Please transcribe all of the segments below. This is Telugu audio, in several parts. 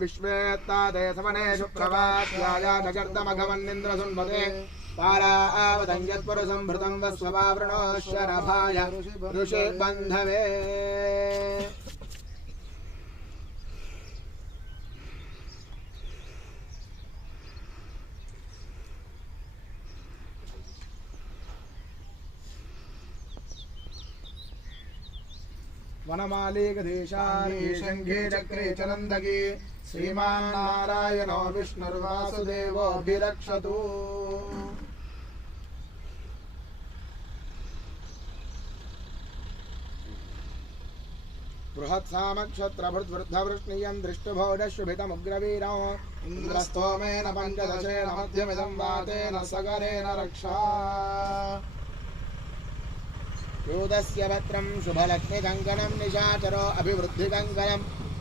विश्वेत्तादे समने शुक्रवात्याया जगर्तमघवन्निन्द्रसुन्मते तारावदञ्जत्पुरुषं वस्ववावृणोश्वरभाय ऋषि बन्धवे वनमाली गधेशारी शंखे चक्रे चनंदगी श्रीमान नारायणो विष्णुर्वासुदेवो अभिरक्षतु। बृहत्सामक्षत्रभृद्वृद्धवृष्णीयं दृष्टभोजशुभितमुग्रवीरो इन्द्रस्तोमेन पञ्चदशेन मध्यमिदं वातेन सगरेण रक्षा। योदस्य पत्रं शुभलक्ष्मीकङ्कणं निशाचरो अभिवृद्धिकङ्कणं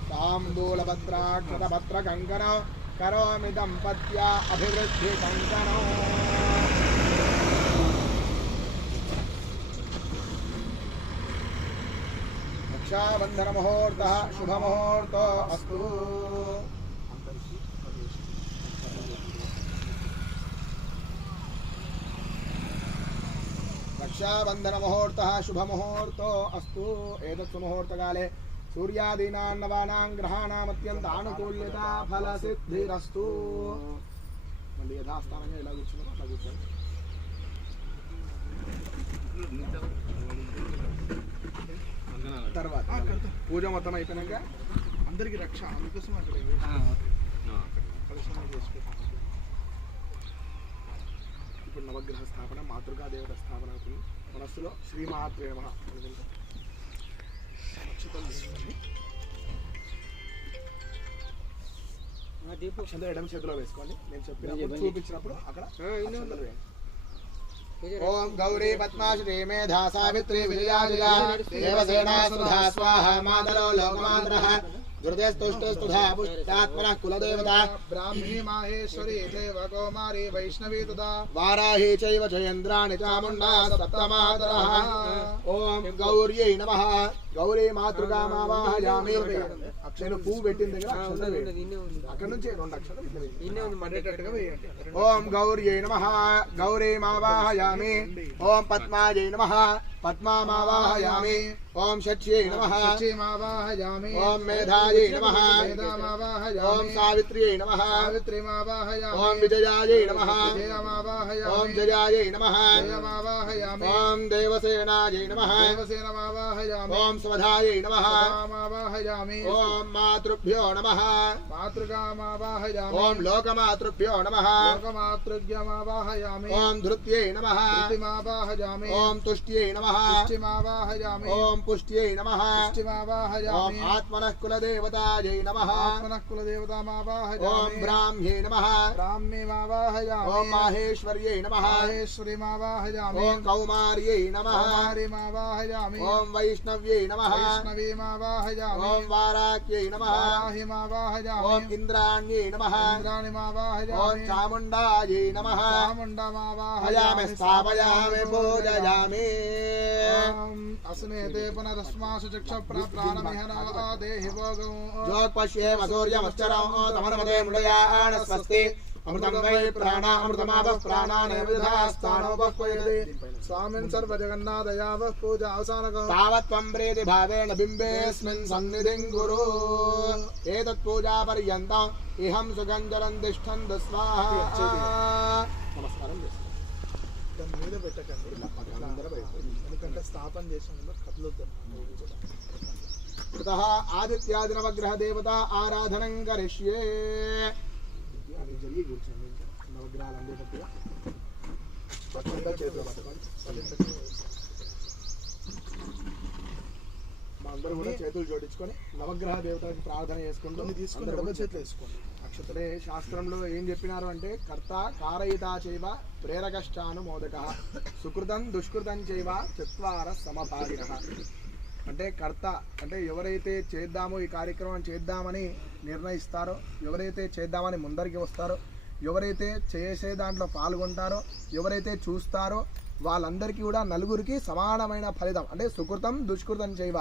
ताम्बूलपत्राक्षतपत्रकङ्कणं करोमि दम्पत्या अभिवृद्धिकङ्कणम्। रक्षाबन्धनमुहूर्तः शुभमुहूर्तो अस्तु। रक्षाबंधन मुहूर्तः शुभ मुहूर्तो अस्तु। एतत् सुमुहूर्तकाले सूर्यादीनां नवानां ग्रहाणाम् अत्यन्तानुकूल्यता फलसिद्धिरस्तु। मళ్ళీ యథాస్థానంగా ఇలా కూర్చున్నాం అట్లా కూర్చోండి. తర్వాత పూజ మొత్తం అయిపోయినాక అందరికీ రక్ష అందుకోసం అక్కడ ఇప్పుడు నవగ్రహ స్థాపన మాతృకా దేవత స్థాపన అవుతుంది. మనస్సులో శ్రీమాత్రే నమః అక్షంతలు ఎడమ చేతిలో వేసుకోండి. నేను చెప్పినప్పుడు చూపించినప్పుడు అక్కడ అక్షంతలు వేయండి. ఓం గౌరీ పద్మాశ్రీ మేధా సావిత్రి విజయాజయా దేవసేనా సుధా స్వాహ మాతరో లోకమాతరః दुर्देस्तुष्टस्तुधा पुष्टात्मनः कुलदेवता ब्राह्मी माहेश्वरी देव कौमारी वैष्णवी तथा वाराही चैव जयेन्द्राणि चामुण्डा सप्तमातरः। ओम गौर्यै नमः। गौरी मातृकामावाहयामि। అక్షరం పువ్వు పెట్టిన దగ్గర అక్షరం వేయండి. అక్కడ నుంచి రెండు అక్షరం ఇన్నే ఉంది మడేటట్టుగా వేయండి. ఓం గౌర్యై నమః గౌరీమావాహయామి. ఓం పద్మాయై నమః పద్మామావాహయామి. ఓం షట్యై నమః షట్యమావాహయామి. ఓం మేధాయై నమః మేధామావాహయామి. ఓం సావిత్ర్యై నమః సావిత్రీమావాహయామి. ఓం విజయాయై నమః విజయమావాహయామి. ఓం జయాయై నమః జయమావాహయామి. ఓం దేవసేనాయై నమః దేవసేనమావాహయామి. ఓం స్వధాయై నమః స్వధామావాహయామి. ఓం మాతృభ్యో నమః మాతృకామావాహయామి. ఓం లోకమాతృభ్యో నమః లోకమాతృభ్యమావాహయామి. ఓం ధృత్యై నమః ధృతిమావాహయామి. ఓం తుష్ట్యై నమః తుష్టిమావాహయామి. ఓం పుష్ట్యై నమః పుష్టిమావాహయామి. ఓం ఆత్మనః కులదేవతాయై నమః ఆత్మనః కులదేవతామావాహయామి. ఓం బ్రాహ్మ్యై నమః బ్రాహ్మీమావాహయామి. ఓం మాహేశ్వర్యై నమః మాహేశ్వరీమావాహయామి. ఓం కౌమార్యై నమః కౌమారీమావాహయామి. ఓం వైష్ణవ్యై నమః వైష్ణవీమావాహయామి. ఓం వారాక్యై నమః వారాహిమావాహయామి. ఓం ఇంద్రాణ్యై నమః ఇంద్రాణిమావాహయామి. ఓం చాముండాయై నమః చాముండమావాహయామి. స్థాపయామి పూజయామి. अस्नेते पुनरस्मासु चक्षप्राणमिहनादेहि भोगं जोत्पश्येम सूर्यमश्चरं तमनमदे मृडयाण स्वस्ति अमृतं वै प्राणामृतमावः प्राणानेव विधास्तानोपक्वयति स्वामिन् सर्वजगन्नाथयावः पूजा अवसानकं तावत् त्वं प्रीति भावेन बिम्बेऽस्मिन् सन्निधिं कुरु एतत् पूजा पर्यन्तम् इहं सुगन्धरं तिष्ठन्तु स्वाहा नमस्कारं దాని మీద పెట్టకండి ఎందుకంటే స్థాపన చేసిన కదలొద్దాం. కృతః ఆదిత్యాది నవగ్రహ దేవత ఆరాధనం కరిష్యే. అది జరిగి కూర్చోండి. నవగ్రహాలు అందేటట్టుగా చేతిలో పట్టుకోండి. మా అందరూ కూడా చేతులు జోడించుకొని నవగ్రహ దేవతకి ప్రార్థన చేసుకుంటూ తీసుకుని చేతులు వేసుకోండి. అక్షతలే శాస్త్రంలో ఏం చెప్పినారు అంటే కర్త కారయితా చైవ ప్రేరకశ్చాను మోదకః సుకృతం దుష్కృతం చైవ చత్వార సమభాగినః. అంటే కర్త అంటే ఎవరైతే చేద్దామో ఈ కార్యక్రమం చేద్దామని నిర్ణయిస్తారో, ఎవరైతే చేద్దామని ముందరికి వస్తారో, ఎవరైతే చేసే దాంట్లో పాల్గొంటారో, ఎవరైతే చూస్తారో వాళ్ళందరికీ కూడా నలుగురికి సమానమైన ఫలితం అంటే సుకృతం దుష్కృతం చైవ